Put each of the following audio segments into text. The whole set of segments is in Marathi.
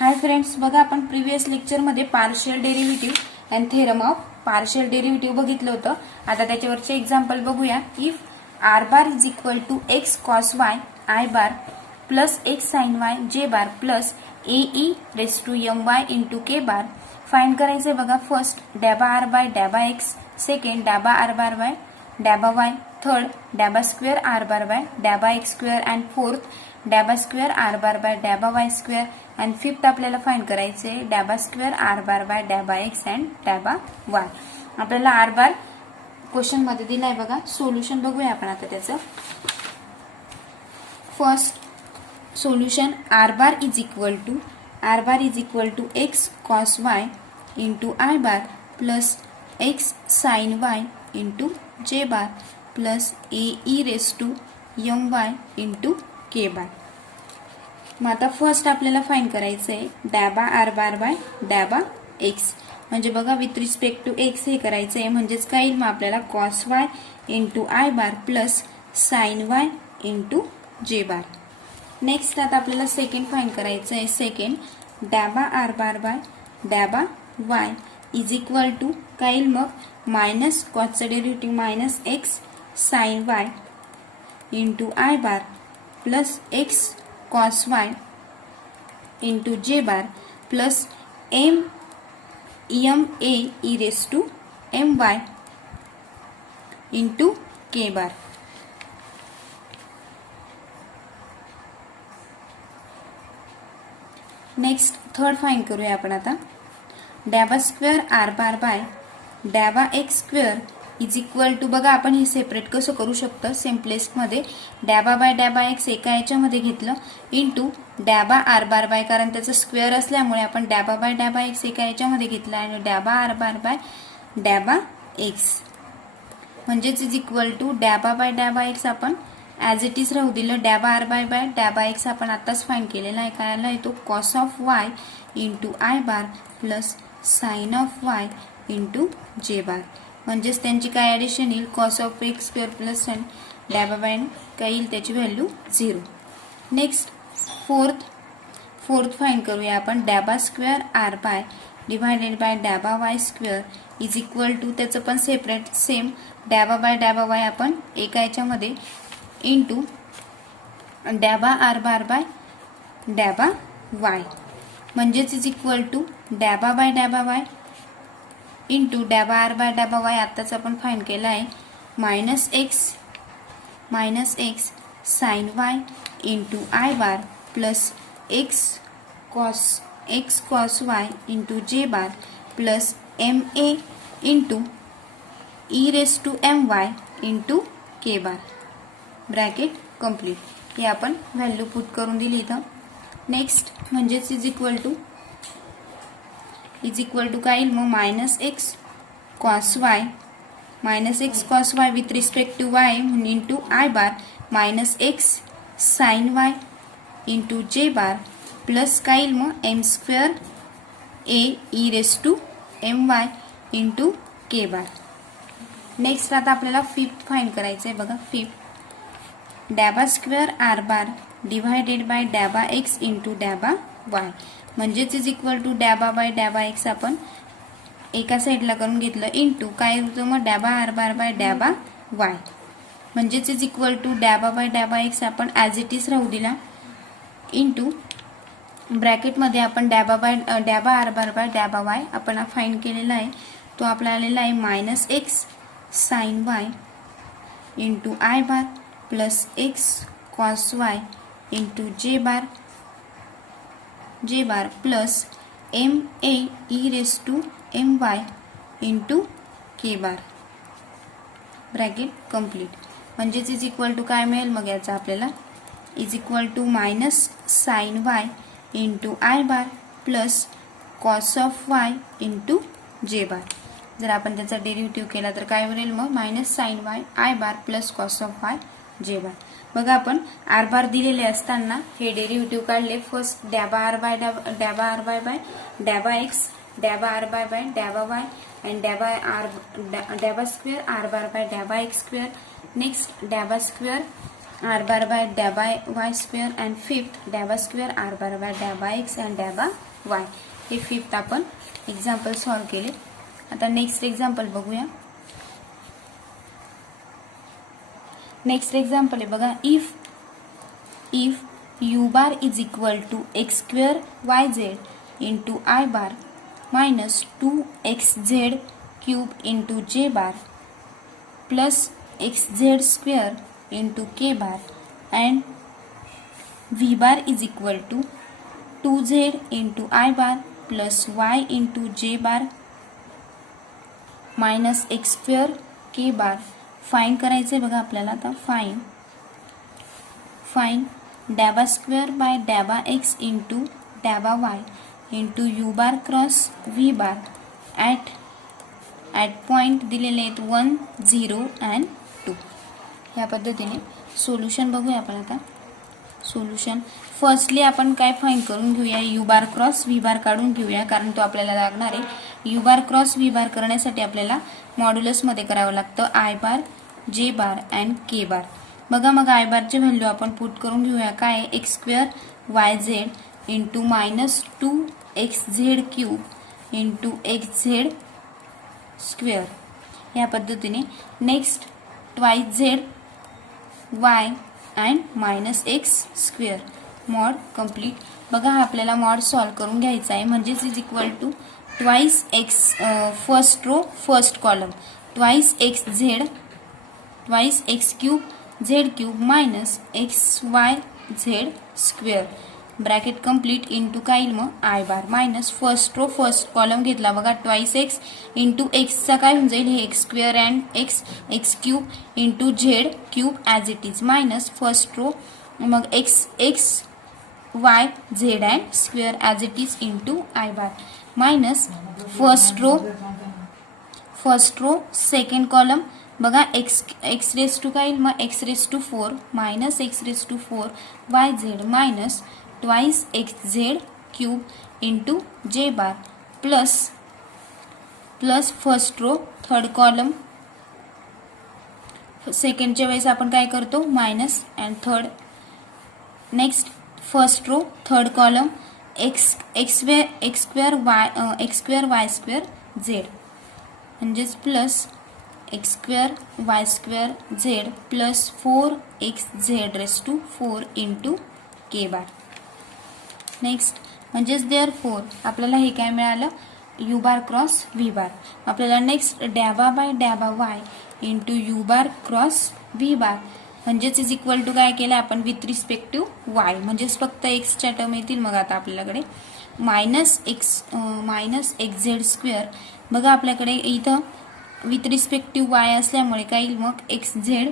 हाय फ्रेंड्स, बघा आपण प्रिव्हियस लेक्चर मध्ये partial derivative and theorem of partial derivative बघितलं होतं. आता त्याच्यावरचे एक्झाम्पल बघूया. If R bar is equal to x cos Y I bar plus x sine Y जे bar plus A e raise to M Y into K bar. Find करायचंय बघा. फर्स्ट डॅबा आर बाय डॅबा एक्स, सेकंड डॅबा आर बार बाय डॅबा वाय, थर्ड डॅबा स्क्वेअर आर बार बाय डॅबा एक्स स्क्वेअर अँड फोर्थ डॅबा स्क्वेअर आर बार बाय डॅबा वाय स्क्वेअर अँड फिफ्थ आपल्याला फाइंड करायचे डॅबा स्क्वेअर आर बार बाय डॅबा एक्स अँड डॅबा वाय. आपल्याला आर बार क्वेश्चन मध्ये दिलाय बघा. सोल्युशन बघूया आपण आता त्याचं. First solution r bar is equal to x cos y into I bar plus x sine y into जे bar plus A e raise to M Y into K bar. मग आता फर्स्ट आपल्याला फाइंड करायचं आहे डॅबा आर बार बाय डॅबा एक्स. म्हणजे बघा विथ रिस्पेक्ट टू एक्स हे करायचं आहे. म्हणजेच काय येईल मग आपल्याला cos y into I bar plus sine y into जे बार. नेक्स्ट आता आपल्याला सेकंड फाइंड करायचं आहे. सेकंड डॅबा आर बार बाय डॅबा वाय इज इक्वल टू काय येईल मग मायनस कॉसचं derivative minus x sine y into I bar plus x cos y into जे bar plus m a e raise to M Y into K bar. Next third find करूया आपण आता. डॅबा स्क्वेअर आर बार बाय डॅबा x square is equal to बघा आपण हे सेपरेट कसं करू शकतो. सिम्पलेस्ट मध्ये डॅबा बाय डॅबा एक्स एका याच्यामध्ये घेतलं इंटू डॅबा आर बार बाय, कारण त्याचं स्क्वेअर असल्यामुळे आपण डॅबा बाय डॅबा एक्स एका याच्यामध्ये घेतला आणि डॅबा आर बार बाय डॅबा एक्स म्हणजेच इज इक्वल टू डॅबा बाय डॅबा एक्स आपण ॲज इट इज राहू दिलं. डॅबा आर बाय बाय डॅबा एक्स आपण आताच फाइंड केलेला आहे. काय आला येतो cos of y into I bar plus sine of y into जे बार. म्हणजेच त्यांची काय ॲडिशन येईल cos of x square plus डॅबा बाय काय येईल त्याची व्हॅल्यू 0. नेक्स्ट फोर्थ फाइंड करूया आपण. डॅबा square r by divided by डॅबा y square is equal to त्याचं पण सेपरेट सेम डॅबा बाय डॅबा वाय आपण एका याच्यामध्ये इंटू डॅबा आर बार बाय डॅबा वाय म्हणजेच इज इक्वल टू डॅबा बाय डॅबा वाय इंटू डॅबा आर बाय डॅबा वाय आत्ताच आपण फाइंड केला आहे minus x sine y into I bar plus x cos y into जे bar plus m A into e raise to M Y into K bar. Bracket complete. हे आपण व्हॅल्यू पुट करून दिली इथं. नेक्स्ट म्हणजेच इज इक्वल टू काय येईल मग minus x cos y with respect to y into I bar minus x sine y into जे बार प्लस काय येईल मग m square a e raise to M Y into K bar. Next आता आपल्याला फिफ्थ फाइंड करायचं आहे बघा. फिफ्थ डॅबा square R bar divided by डॅबा एक्स इंटू डॅबा वाय म्हणजेच इज इक्वल टू डॅबा बाय डॅबा एक्स आपण एका साईडला करून घेतलं इंटू काय होतं मग डॅबा आर बार बाय डॅबा वाय म्हणजेच इज इक्वल टू डॅबा बाय डॅबा एक्स आपण ॲज इट इज राहू दिला इंटू ब्रॅकेटमध्ये आपण डॅबा आर बार बाय डॅबा वाय आपण फाइंड केलेला आहे. तो आपला आलेला आहे minus x sine y into I bar plus x cos y into जे bar plus m a e raise to M Y into K bar. Bracket complete. म्हणजेच इज इक्वल टू काय मिळेल मग याचा आपल्याला is equal to minus sine y into I bar plus cos of y into जे बार. जर आपण त्याचा डेरिव्हेटिव्ह केला तर काय बनेल मग minus sine y I bar plus cos of y जे बार. बघा आपण आर बार दिलेले असताना हे डेरिव्हेटिव्ह काढले. फर्स्ट डॅबा आर बाय बाय डॅबा एक्स डॅबा आर बाय बाय डॅबा वाय अँड डॅबा स्क्वेअर आर बार बाय डॅबा एक्स स्क्वेअर. नेक्स्ट डॅबा square r bar by daba y square and fifth daba square r bar by daba x and daba y. हे फिफ्थ आपण एक्झाम्पल सॉल्व केले. आता नेक्स्ट एक्झाम्पल बघूया. नेक्स्ट एक्झाम्पल आहे बघा. If u bar is equal to x square yz into I bar minus 2xz cube into j bar plus xz square into k bar and v bar is equal to 2z into I bar plus y into j bar minus x square k bar. Find करायचे बघा आपल्याला. आता find daba square by daba x into daba y into u bar cross v bar at point दिलेले आहेत 1 0 and 2. या पद्धतीने सोल्युशन बघूया आपण. आता सोल्युशन फर्स्टली आपण काय फाइंड करून घेऊया, u बार क्रॉस v बार काढून घेऊया, कारण तो आपल्याला लागणार आहे. u बार क्रॉस v बार करण्यासाठी आपल्याला मॉड्युलस मध्ये करावं लागतं i bar j bar and k बार. बघा मग आय बारची व्हॅल्यू आपण पुट करून घेऊया. काय x square y Z into minus 2xz cube into xz square या पद्धतीने. Next twice z y and minus x square mod complete. बघा हा आपल्याला मॉड सॉल्व करून घ्यायचा आहे. म्हणजेच is equal to twice x first row first column twice x z twice x cube z cube minus x Y Z square bracket complete into काय येईल मग i bar minus first row first column घेतला बघा ट्वाइस एक्स इंटू एक्सचा काय होऊन जाईल हे x square and x cube into Z cube as it is minus first row मग x Y z and square as it is into I bar minus first row second column बघा एक्स रेस टू काय येईल मग x raise to 4 minus x raise to 4 y z minus twice x z cube into जे bar plus first row third column सेकंडच्या वेळेस आपण काय करतो minus and third. Next first row third column x square Y square z म्हणजेच plus x square Y square z plus 4xz raise to 4 into K bar. Next म्हणजेच देअरफोर आपल्याला हे काय मिळालं u bar cross v bar. आपल्याला नेक्स्ट डॅबा बाय डॅबा y into u bar cross v bar म्हणजेच इज इक्वल टू काय केलं आपण विथ रिस्पेक्ट टू y म्हणजेच फक्त एक्सच्या टर्म येतील. मग आता आपल्याकडे मायनस एक्स झेड स्क्वेअर बघा आपल्याकडे इथं विथ रिस्पेक्ट टू वाय असल्यामुळे काय येईल मग एक्स झेड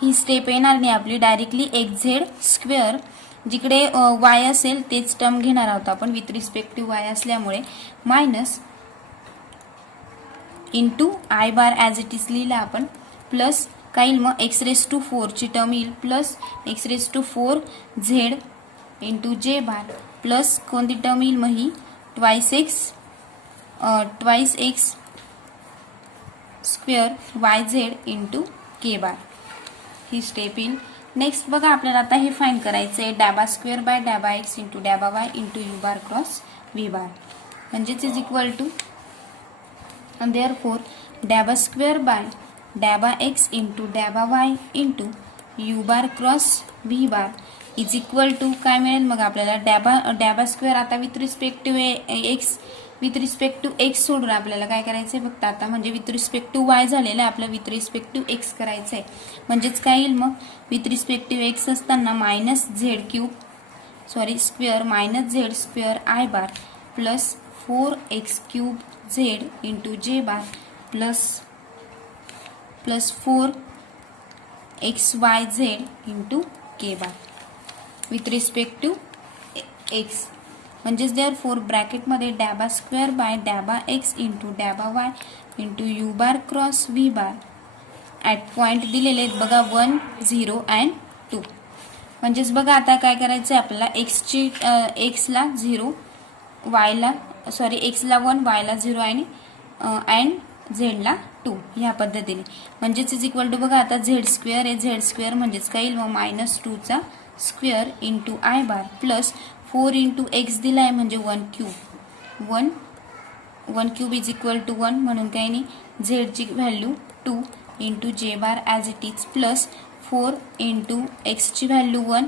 ही स्टेप येणार नाही आपली डायरेक्टली एक्स झेड स्क्वेअर जिकडे वाय असेल तेच टर्म घेणार आहोत आपण विथ रिस्पेक्ट टू वाय असल्यामुळे minus into I bar as it is लिहिला आपण प्लस काय येईल मग एक्स रेस टू 4 ची टर्म येईल plus x raise to 4 z into जे बार प्लस कोणती टर्म येईल मग ही twice x square y Z into के बार ही स्टेप येईल. नेक्स्ट बघा आपल्याला आता हे फाइंड करायचं आहे डॅबा स्क्वेअर बाय डॅबा एक्स इंटू डॅबा Y into you bar cross V bar म्हणजेच इज इक्वल टू देअरफोर डॅबा स्क्वेअर बाय डॅबा एक्स इंटू डॅबा Y into you bar cross V bar is equal to काय मिळेल मग आपल्याला डॅबा स्क्वेअर आता विथ रिस्पेक्ट टू एक्स सोडून आपल्याला काय करायचंय फक्त आता म्हणजे विथ रिस्पेक्ट टू वाय झालेलं आहे आपलं विथ रिस्पेक्ट टू एक्स करायचं आहे. म्हणजेच काय येईल मग विथ रिस्पेक्ट टू एक्स असताना minus z cube square minus z square i bar plus 4x cube z into जे bar plus 4xyz into K bar with respect to x म्हणजेच देअरफोर ब्रॅकेटमध्ये डॅबा स्क्वेअर बाय डॅबा एक्स इंटू डॅबा Y into you bar cross V bar at point दिलेले आहेत बघा 1 0 अँड 2. म्हणजेच बघा आता काय करायचं आहे आपल्याला एक्सला 0 वायला एक्सला 1 वायला 0 आणि झेडला 2 ह्या पद्धतीने. म्हणजेच इज इक्वल टू बघा आता झेड स्क्वेअर आहे, झेड स्क्वेअर म्हणजेच काय येईल मग -2चा square into I bar plus 4 into x दिला आहे म्हणजे 1 cube 1 cube is equal to 1 म्हणून काही नाही झेडची व्हॅल्यू 2 इंटू जे bar as it is plus 4 into एक्सची व्हॅल्यू 1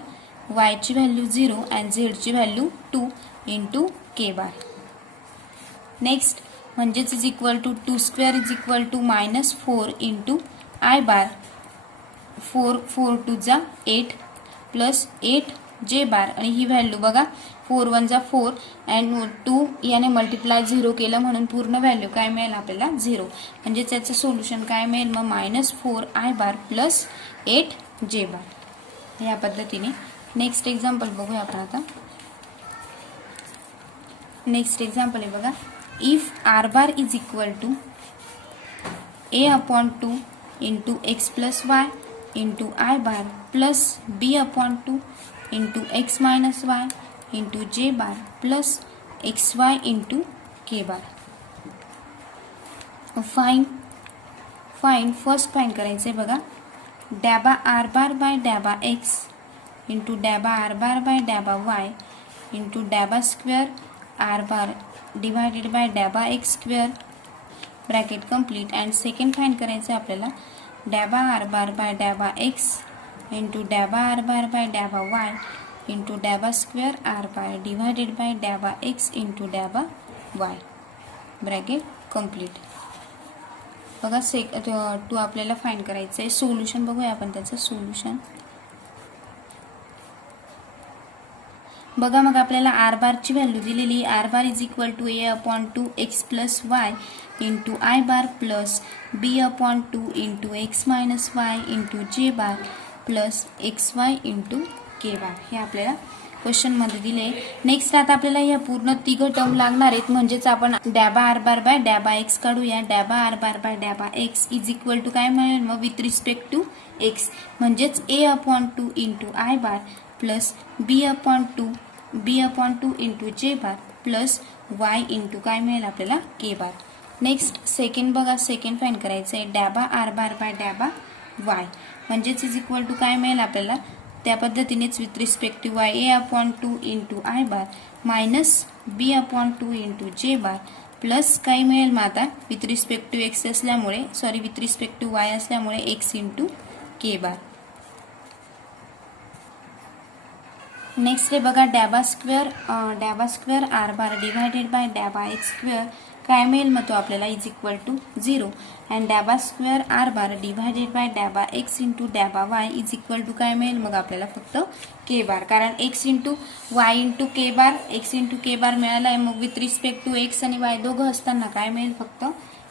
वायची व्हॅल्यू 0 अँड झेडची व्हॅल्यू 2 इंटू के बार. नेक्स्ट म्हणजेच is equal to 2 square is equal to -4 into I बार 4 2 जा 8 प्लस 8 जे बार आणि ही व्हॅल्यू बघा 4 1 जा 4 अँड 2 याने मल्टिप्लाय 0 केलं म्हणून पूर्ण व्हॅल्यू काय मिळेल आपल्याला 0. म्हणजे त्याचं सोल्युशन काय मिळेल मग -4 आय बार प्लस 8 जे बार या पद्धतीने. नेक्स्ट एक्झाम्पल बघूया आपण आता. नेक्स्ट एक्झाम्पल आहे बघा. If R bar is equal to a/2 into x plus Y into I bar plus b/2 into x minus Y into जे bar plus x Y into के बार. फाईन फर्स्ट फाईन करायचं आहे बघा. डॅबा आर बार बाय डॅबा एक्स इंटू डॅबा आर बार बाय डॅबा वाय इंटू डॅबा square R bar divided by डॅबा x square bracket complete. And second find करायचं आहे आपल्याला. डॅबा आर बार बाय डॅबा एक्स इंटू डॅबा आर बार बाय डॅबा वाय इंटू डॅबा square R bar divided by डॅबा एक्स इंटू डॅबा वाय ब्रॅकेट कम्प्लीट. बघा 2 आपल्याला फाईन करायचं आहे. सोल्युशन बघूया आपण त्याचं सोल्युशन. बघा मग आपल्याला आर बारची व्हॅल्यू दिलेली R bar is equal to a/2 X plus Y into I bar plus b/2 into x minus Y into जे bar plus x Y into के बार हे आपल्याला क्वेश्चनमध्ये दिले. नेक्स्ट आता आपल्याला या पूर्ण तिघं टर्म लागणार आहेत. म्हणजेच आपण डॅबा आर बार बाय डॅबा एक्स काढूया. डॅबा आर बार बाय डॅबा एक्स इज इक्वल टू काय मिळेल मग विथ रिस्पेक्ट टू एक्स म्हणजेच a/2 into I bar plus b/2 into जे बार प्लस वाय इंटू काय मिळेल आपल्याला के बार. नेक्स्ट सेकंड बघा सेकंड फाईन करायचं आहे. डॅबा आर बार बाय डॅबा वाय म्हणजेच इज इक्वल टू काय मिळेल आपल्याला त्या पद्धतीनेच with respect to Y a/2 into I bar minus b/2 into जे बार प्लस काय मिळेल मग आता विथ रिस्पेक्ट टू एक्स असल्यामुळे विथ रिस्पेक्ट टू वाय असल्यामुळे एक्स इंटू के बार. नेक्स्ट आहे बघा डॅबा square R bar divided by डॅबा एक्स स्क्वेअर काय मिळेल मग तो आपल्याला इज इक्वल टू 0 अँड डॅबा square R bar divided by डॅबा एक्स इंटू डॅबा वाय इज इक्वल टू काय मिळेल मग आपल्याला फक्त के बार. कारण एक्स इंटू वाय इंटू के बार मिळाला आहे. मग विथ रिस्पेक्ट टू एक्स आणि वाय दोघं असताना काय मिळेल फक्त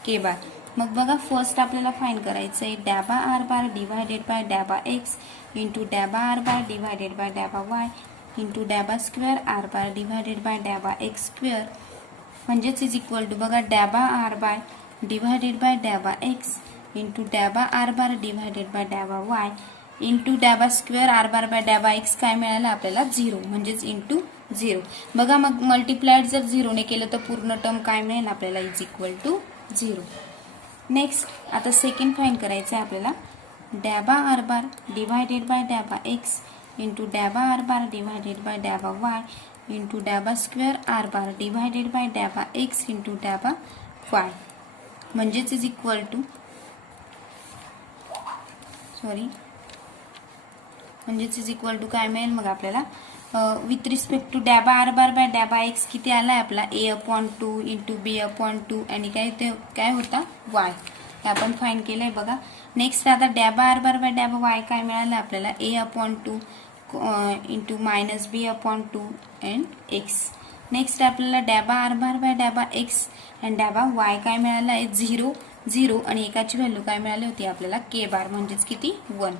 के बार. मग बघा फर्स्ट आपल्याला फाईन करायचं आहे. डॅबा आर बार डिवायडेड बाय डॅबा एक्स इंटू डॅबा आर बार डिवायडेड बाय डॅबा वाय इंटू डॅबा square R bar divided by डॅबा एक्स स्क्वेअर म्हणजेच इज इक्वल टू बघा डॅबा आर बार डिवायडेड बाय डॅबा एक्स इंटू डॅबा आर बार डिवायडेड बाय डॅबा वाय इंटू डॅबा स्क्वेअर आर बार बाय डॅबा एक्स काय मिळालं आपल्याला 0 म्हणजेच इंटू 0. बघा मग मल्टिप्लाइड जर 0 ने केलं तर पूर्ण टर्म काय मिळेल आपल्याला इज इक्वल टू 0. नेक्स्ट आता सेकंड फाईन करायचं आहे आपल्याला. डॅबा आर बार डिवायडेड बाय डॅबा एक्स इंटू डॅबा आर बार डिवायडेड बाय डॅबा वाय इंटू डॅबा square R bar divided by डॅबा एक्स इंटू डॅबा वाय म्हणजेच इज इक्वल टू काय मिळेल मग आपल्याला विथ रिस्पेक्ट टू डॅबा आर बार बाय डॅबा एक्स किती आला आहे आपला a/2 इंटू b/2 आणि काय होता वाय हे आपण फाईन केलं आहे बघा. नेक्स्ट आता डॅबा आर बार बाय डॅबा वाय काय मिळालं आपल्याला a/2 into minus b/2 and x. Next आपल्याला डॅबा आर बार बाय डॅबा एक्स अँड डॅबा वाय काय मिळालं आहे 0 आणि एकाची व्हॅल्यू काय मिळाली होती आपल्याला के बार म्हणजेच किती 1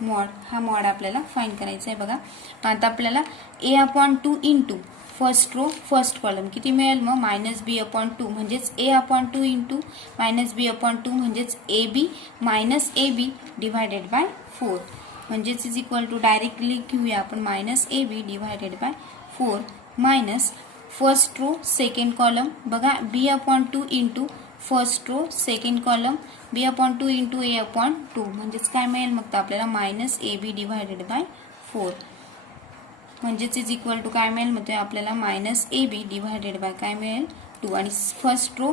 मॉड. हा मॉड आपल्याला फाईन करायचा आहे बघा. आता आपल्याला a/2 into first row first column किती मिळेल मग -b/2 म्हणजेच a/2 इंटू -b/2 म्हणजेच ab minus ab divided by 4 म्हणजेच इज इक्वल टू डायरेक्टली घेऊया आपण -ab divided by 4 minus first row second column बघा b/2 into first row second column B upon 2 into A upon 2 म्हणजेच काय मिळेल मग तर आपल्याला minus A B divided by 4 म्हणजेच इज इक्वल टू काय मिळेल मग आपल्याला minus A B divided by काय मिळेल 2 आणि फर्स्ट रो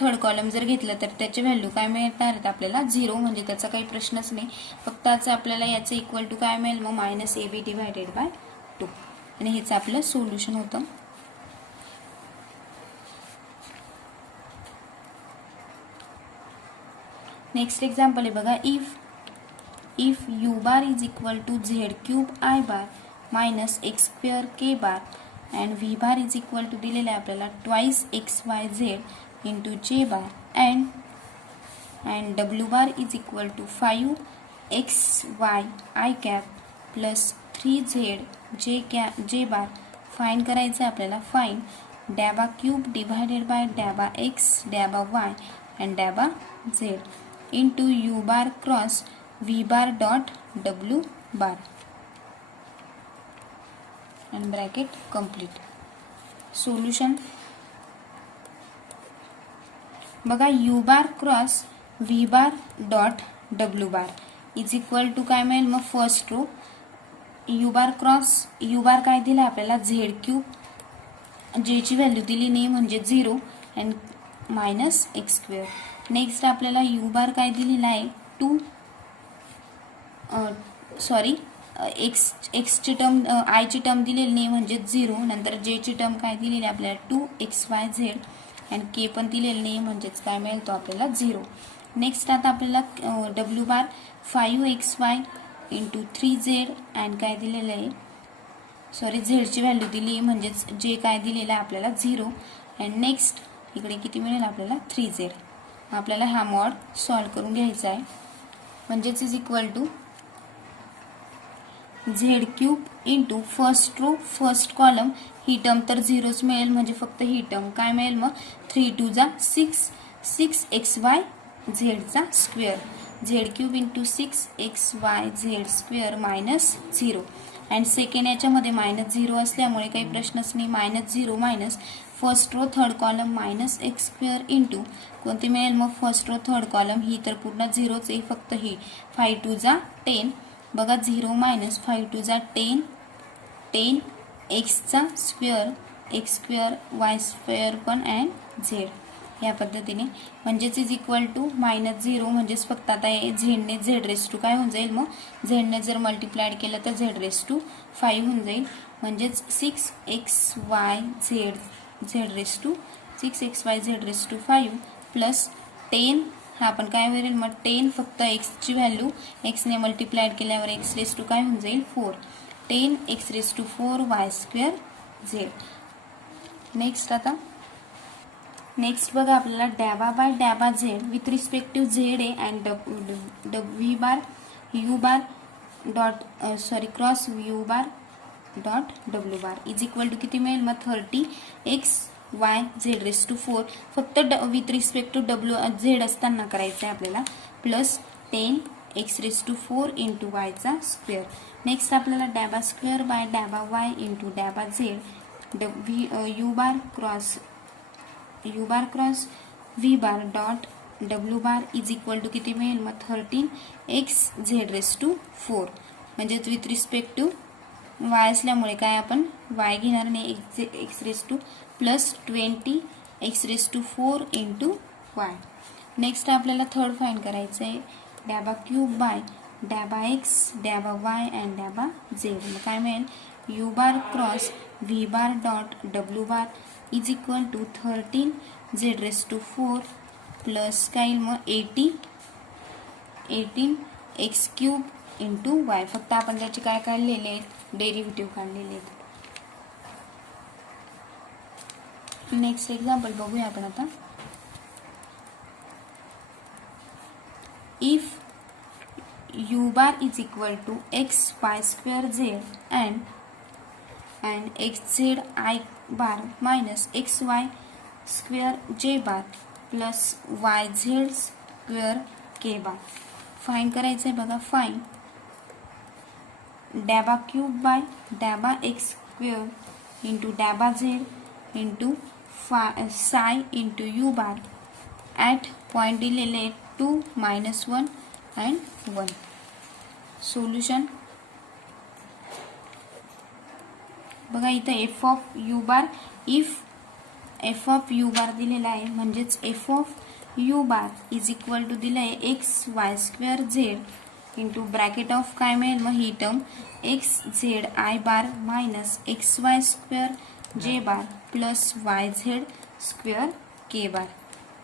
थर्ड कॉलम जर घेतलं तर त्याचे व्हॅल्यू काय मिळणार आहेत आपल्याला 0 म्हणजे त्याचा काही प्रश्नच नाही. फक्त आज आपल्याला याचं इक्वल टू काय मिळेल मग minus A B divided by 2 आणि हेच आपलं सोल्युशन होतं. नेक्स्ट एक्झाम्पल आहे बघा. If U bar is equal to Z cube I bar minus x square K bar and V bar is equal to दिलेलं आहे आपल्याला twice X Y Z into जे bar and W bar is equal to 5 X Y I cap plus 3 Z J bar find करायचं आहे आपल्याला. फाइंड डॅबा क्यूब डिवायडेड बाय डॅबा एक्स डॅबा वाय अँड डॅबा Z into you bar cross V bar dot W bar and bracket complete. Solution बघा U bar cross V bar dot W bar is equal to काय मिळेल मग फर्स्ट रो यू बार काय दिलं आपल्याला झेड क्यूब जे ची व्हॅल्यू दिली नाही म्हणजे 0 and minus x square. Next आपल्याला यू बार काय दिलेला आहे 2 एक्सची टर्म आय ची टर्म दिलेली नाही म्हणजे 0 नंतर जे ची टर्म काय दिलेली आपल्याला 2 एक्स वाय झेड अँड के पण दिलेली नाही म्हणजेच काय मिळेल तो आपल्याला 0. नेक्स्ट आता आपल्याला W bar 5 X Y into 3 Z and काय दिलेलं आहे झेडची व्हॅल्यू दिली म्हणजेच जे काय दिलेलं आहे आपल्याला 0 अँड नेक्स्ट इकडे किती मिळेल आपल्याला 3 झेड. आपल्याला हा मॉड सॉल्व करून घ्यायचा आहे म्हणजेच is equal to Z cube into first row first column ही टर्म तर 0च मिळेल म्हणजे फक्त ही टर्म काय मिळेल मग 3 2 जा 6 एक्स वाय झेडचा square Z cube into 6 X Y Z square minus 0 and second याच्यामध्ये मायनस 0 असल्यामुळे काही प्रश्नच नाही. Minus 0 minus first row third column minus x square into कोणती मिळेल मग फर्स्ट रो थर्ड कॉलम ही तर पूर्ण 0च आहे फक्त ही 5 2 जा 10 बघा 0 मायनस 5 2 जा 10 एक्सचा square x square Y square पण अँड झेड या पद्धतीने म्हणजेच इज इक्वल टू मायनस 0 म्हणजेच फक्त आता झेडने झेड रेस टू काय होऊन जाईल मग झेडने जर मल्टिप्लाइड केलं तर झेड रेस टू 5 होऊन जाईल म्हणजेच 6 X Y Z raise to 6 X Y Z raise to 5 plus 10 हा आपण काय होईल मग 10 फक्त एक्सची व्हॅल्यू एक्सने मल्टिप्लाइड केल्यावर एक्स रेस टू काय होऊन जाईल 4 10 X raise to 4 Y square Z. Next बघा आपल्याला डॅबा बाय डॅबा Z with respect to Z A and V bar U bar dot cross U bar dot W bar is equal to किती मिळेल मग 30 X Y Z raise to 4 फक्त with respect to W Z असताना करायचं आहे आपल्याला plus 10 X raise to 4 into वायचा स्क्वेअर. नेक्स्ट आपल्याला डॅबा स्क्वेअर बाय डॅबा वाय इंटू डॅबा Z U bar cross V bar dot W bar is equal to किती मिळेल मग 13 एक्स झेड रेस टू 4 म्हणजेच विथ रिस्पेक्ट टू वाय असल्यामुळे काय आपण वाय घेणार नाही X raise to plus 20 X raise to 4 into Y. Next आपल्याला थर्ड फाइंड करायचं आहे डॅबा क्यूब बाय डॅबा एक्स डॅबा वाय अँड डॅबा झेड मग काय मिळेल U bar cross V bar dot W bar is equal to 13 Z raise to 4 plus काय येईल मग 18 एक्स क्यूब इंटू वाय फक्त आपण त्याचे काय काढलेले आहेत डेरिव्हेटिव्ह काढलेले आहेत. नेक्स्ट एक्झाम्पल बघूया आपण आता. If U bar is equal to X Y square Z and X Z I bar minus x Y square J bar plus Y Z square K bar find करायचं आहे बघा. फाइंड डॅबा क्यूब बाय डॅबा एक्स स्क्वेअर इंटू डॅबा Z into psi into you bar at point दिलेले 2, -1 and 1. सोल्युशन बघा इथं F of U bar, if F of U bar दिलेला आहे म्हणजेच F of U bar is equal to दिलं आहे X Y square Z into bracket of काय मिळेल मग ही term X Z I bar minus x Y square J bar plus Y Z square K bar.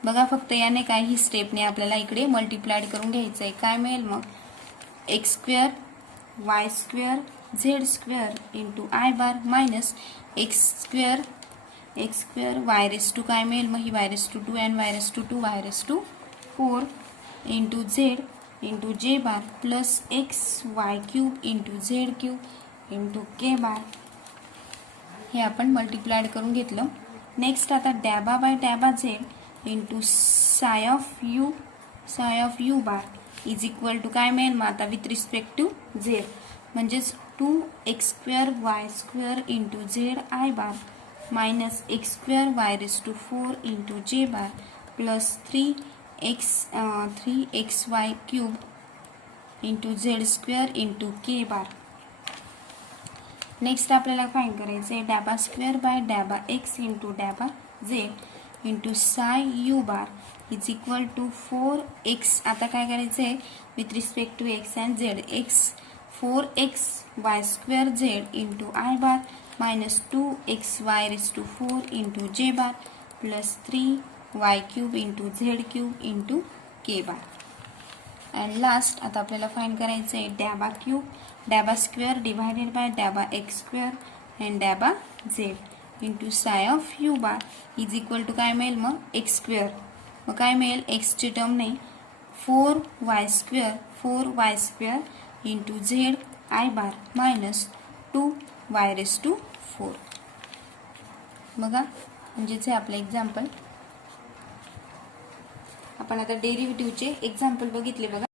बघा फक्त याने काय ही स्टेपने आपल्याला इकडे मल्टिप्लाइड करून घ्यायचं आहे. काय मिळेल मग X square Y square Z square into I bar minus x square Y raise to काय मिळेल मग ही Y raise to 2 and Y raise to 2 Y raise to 4 into Z into जे bar plus x Y cube into Z cube into के बार. हे आपण मल्टिप्लाइड करून घेतलं. नेक्स्ट आता डॅबा बाय डॅबा Z into psi of U bar is equal to काय मिळेल मग आता विथ रिस्पेक्ट टू झेड म्हणजेच 2x square Y square into Z I bar minus x square Y raise to 4 into जे bar plus 3x Y cube into Z square into के बार. नेक्स्ट आपल्याला फाइंड करायचं आहे डॅबा स्क्वेअर बाय डॅबा एक्स इंटू डॅबा Z into psi U bar is equal to 4x. आता काय करायचं आहे with respect to X and Z 4x Y square Z into I bar minus 2x Y raise to 4 into जे bar plus 3y cube into Z cube into K bar. And last आता आपल्याला फाइंड करायचं आहे डॅबा स्क्वेअर डिवायडेड बाय डॅबा एक्स स्क्वेअर अँड डॅबा Z into psi of U bar is equal to काय मिळेल मग एक्स स्क्वेअर. मग काय मिळेल एक्सची टर्म नाही 4y square into Z I bar minus 2y raise to 4. बघा म्हणजेच हे आपलं एक्झाम्पल. आपण आता डेरिव्हेटिव्हचे एक्झाम्पल बघितले बघा.